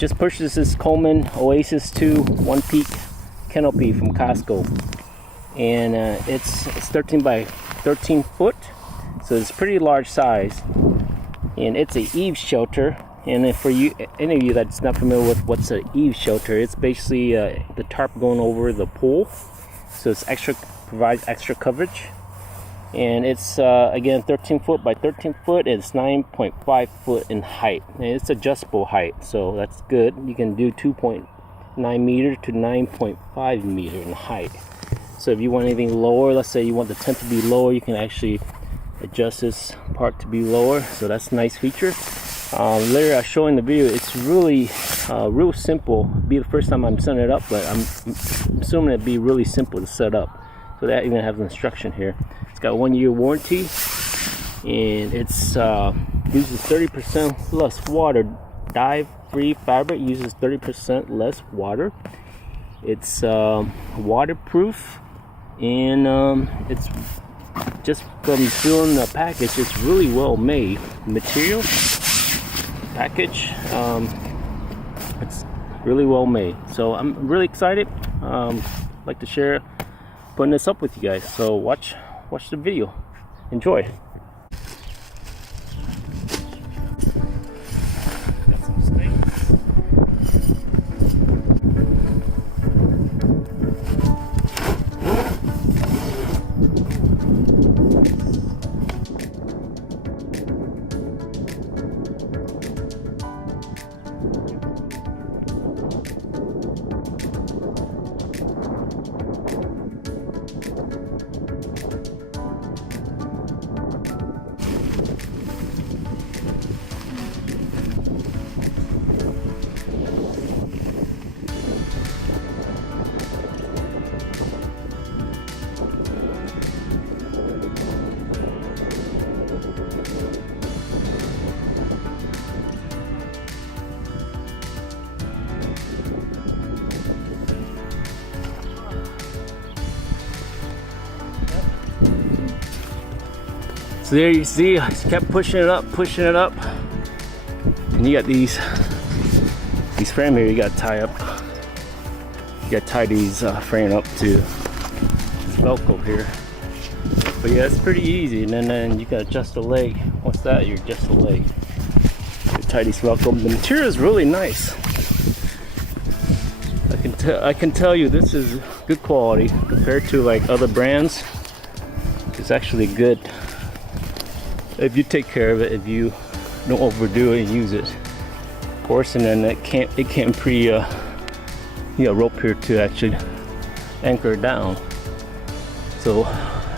just purchased this Coleman Oasis 2 one peak canopy from Costco, and it's 13 by 13 foot, so it's pretty large size, and it's a eave shelter. And if for you, any of you that's not familiar with what's an eave shelter, it's basically the tarp going over the pool, so it's extra, provides extra coverage. And it's again 13 foot by 13 foot, and it's 9.5 foot in height, and it's adjustable height, so that's good. You can do 2.9 meter to 9.5 meter in height. So if you want anything lower, let's say you want the tent to be lower, you can actually adjust this part to be lower, so that's a nice feature. Later I'll show in the video, it's really real simple. It'll be the first time I'm setting it up, but I'm assuming it'd be really simple to set up. So that even has instruction here. It's got 1 year warranty, and it's uses 30% less water. Dye-free fabric uses 30% less water. It's waterproof, and it's just from feeling the package, it's really well made. Material package, it's really well made. So I'm really excited. Like to share putting this up with you guys. So watch the video. Enjoy. Got some snakes. So there you see, I just kept pushing it up, and you got these frame here. You got to tie up. You got to tie these frame up to this Velcro here. But yeah, it's pretty easy. And then you got to adjust the leg. Once that, you adjust the leg. You tie these Velcro. The material is really nice. I can tell you this is good quality compared to like other brands. It's actually good. If you take care of it, if you don't overdo it and use it, of course, and then it can't rope here to actually anchor it down. So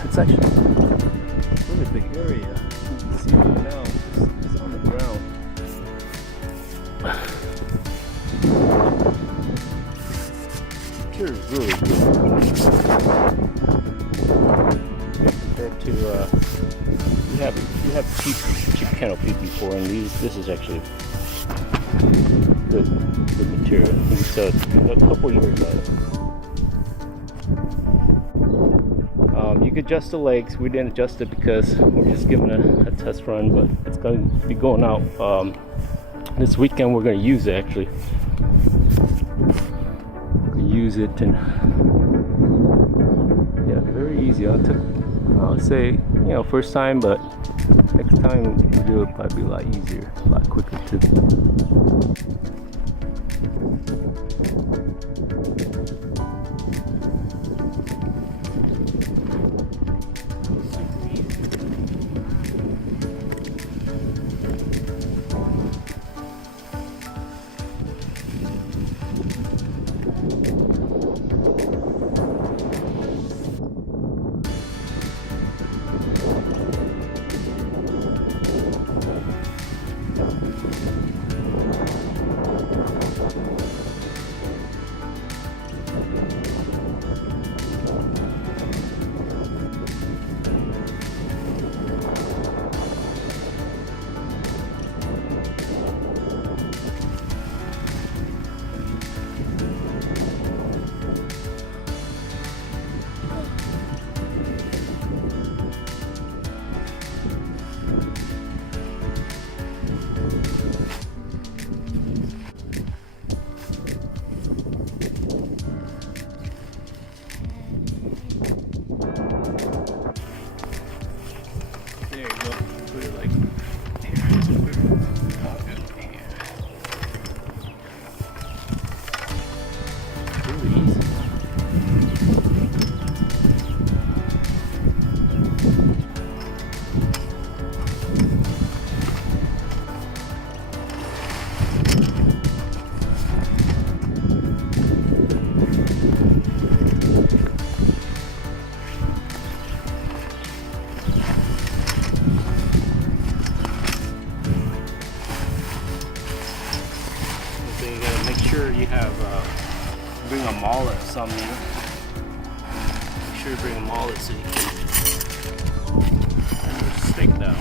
it's actually a really big area. You can see it now. It's on the ground. It's really good compared to. You have cheap canopy before, and this is actually good material. You can sell it a couple years out of it. You could adjust the legs. We didn't adjust it because we're just giving a test run, but it's going to be going out this weekend. We're going to use it actually. Use it, and yeah, very easy. I took, I'll say, first time, but next time we do it, probably be a lot easier, a lot quicker too. some new. Make sure you bring them all so you can stick down.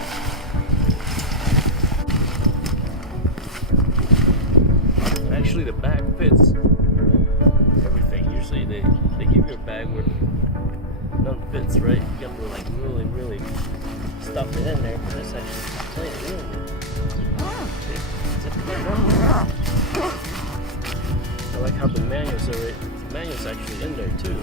Actually, the bag fits everything. Usually they give you a bag where none fits, right? You have to like really stuff it in there, but that's actually plenty of room. I like how the manuals are. The manual's actually in there too.